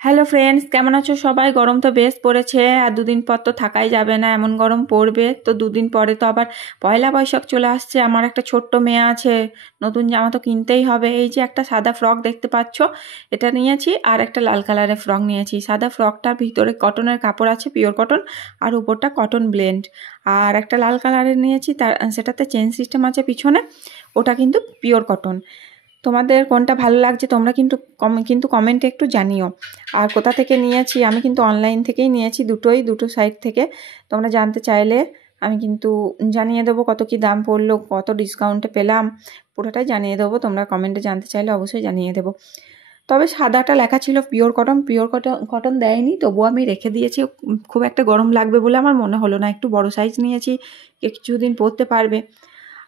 Hello friends, কেমন আছো সবাই? গরম তো বেশ পড়েছে, আর দুদিন পর তো থাকাই যাবে না, এমন গরম পড়বে। তো দুদিন পরে তো আবার পয়লা বৈশাখ চলে আসছে। আমার একটা ছোট্ট মেয়ে আছে, নতুন জামা তো কিনতেই হবে। এই যে একটা সাদা ফ্রক দেখতে পাচ্ছ, এটা নিয়েছি, আর একটা লাল কালারের ফ্রক নিয়েছি। সাদা ফ্রকটার ভিতরে কটনের কাপড় আছে, পিওর কটন, আর উপরটা কটন ব্লেন্ড। আর একটা লাল কালারের নিয়েছি, সেটাতে চেন সিস্টেম আছে পিছনে, ওটা কিন্তু পিওর কটন। তোমাদের কোনটা ভালো লাগছে তোমরা কিন্তু কমেন্টে একটু জানিও। আর কোথা থেকে নিয়েছি, আমি কিন্তু অনলাইন থেকেই নিয়েছি, দুটো সাইট থেকে। তোমরা জানতে চাইলে আমি কিন্তু জানিয়ে দেবো কত কি দাম পড়লো, কত ডিসকাউন্টে পেলাম, পুরোটাই জানিয়ে দেবো। তোমরা কমেন্টে জানতে চাইলে অবশ্যই জানিয়ে দেবো। তবে সাদাটা লেখা ছিল পিওর কটন দেয়নি, তবুও আমি রেখে দিয়েছি। খুব একটা গরম লাগবে বলে আমার মনে হলো না। একটু বড় সাইজ নিয়েছি, কিছুদিন পরতে পারবে।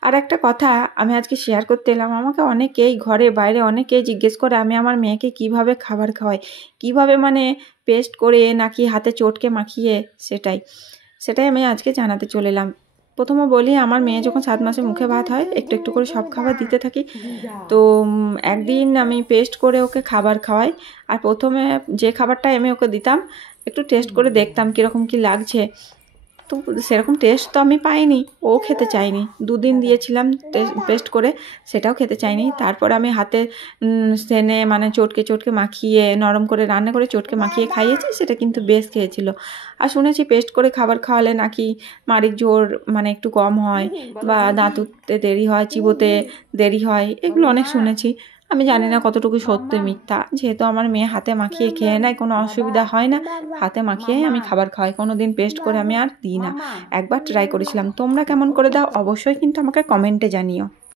আর একটা কথা আমি আজকে শেয়ার করতে এলাম। আমাকে অনেকেই ঘরে বাইরে অনেকেই জিজ্ঞেস করে আমি আমার মেয়েকে কিভাবে খাবার খাওয়াই, কিভাবে মানে পেস্ট করে নাকি হাতে চটকে মাখিয়ে, সেটাই আমি আজকে জানাতে চলে এলাম। প্রথমে বলি, আমার মেয়ে যখন 7 মাসে মুখে ভাত হয়, একটু একটু করে সব খাবার দিতে থাকি। তো একদিন আমি পেস্ট করে ওকে খাবার খাওয়াই। আর প্রথমে যে খাবারটা আমি ওকে দিতাম, একটু টেস্ট করে দেখতাম কীরকম কী লাগছে। তো সেরকম টেস্ট তো আমি পাইনি, ও খেতে চায়নি। 2 দিন দিয়েছিলাম পেস্ট করে, সেটাও খেতে চায়নি। তারপর আমি হাতে সেনে মানে চটকে মাখিয়ে, নরম করে রান্না করে চটকে মাখিয়ে খাইয়েছি, সেটা কিন্তু বেশ খেয়েছিল। আর শুনেছি পেস্ট করে খাবার খাওয়ালে নাকি মাড়ির জোর মানে একটু কম হয়, বা দাঁত উঠতে দেরি হয়, চিবোতে দেরি হয়, এগুলো অনেক শুনেছি। আমি জানি না কতটুকু সত্য মিথ্যা। যেহেতু আমার মেয়ে হাতে মাখিয়ে খেয়ে নেয়, কোনো অসুবিধা হয় না, হাতে মাখিয়েই আমি খাবার খাওয়াই। কোনো দিন পেস্ট করে আমি আর দিই না। একবার ট্রাই করেছিলাম। তোমরা কেমন করে দাও অবশ্যই কিন্তু আমাকে কমেন্টে জানিও।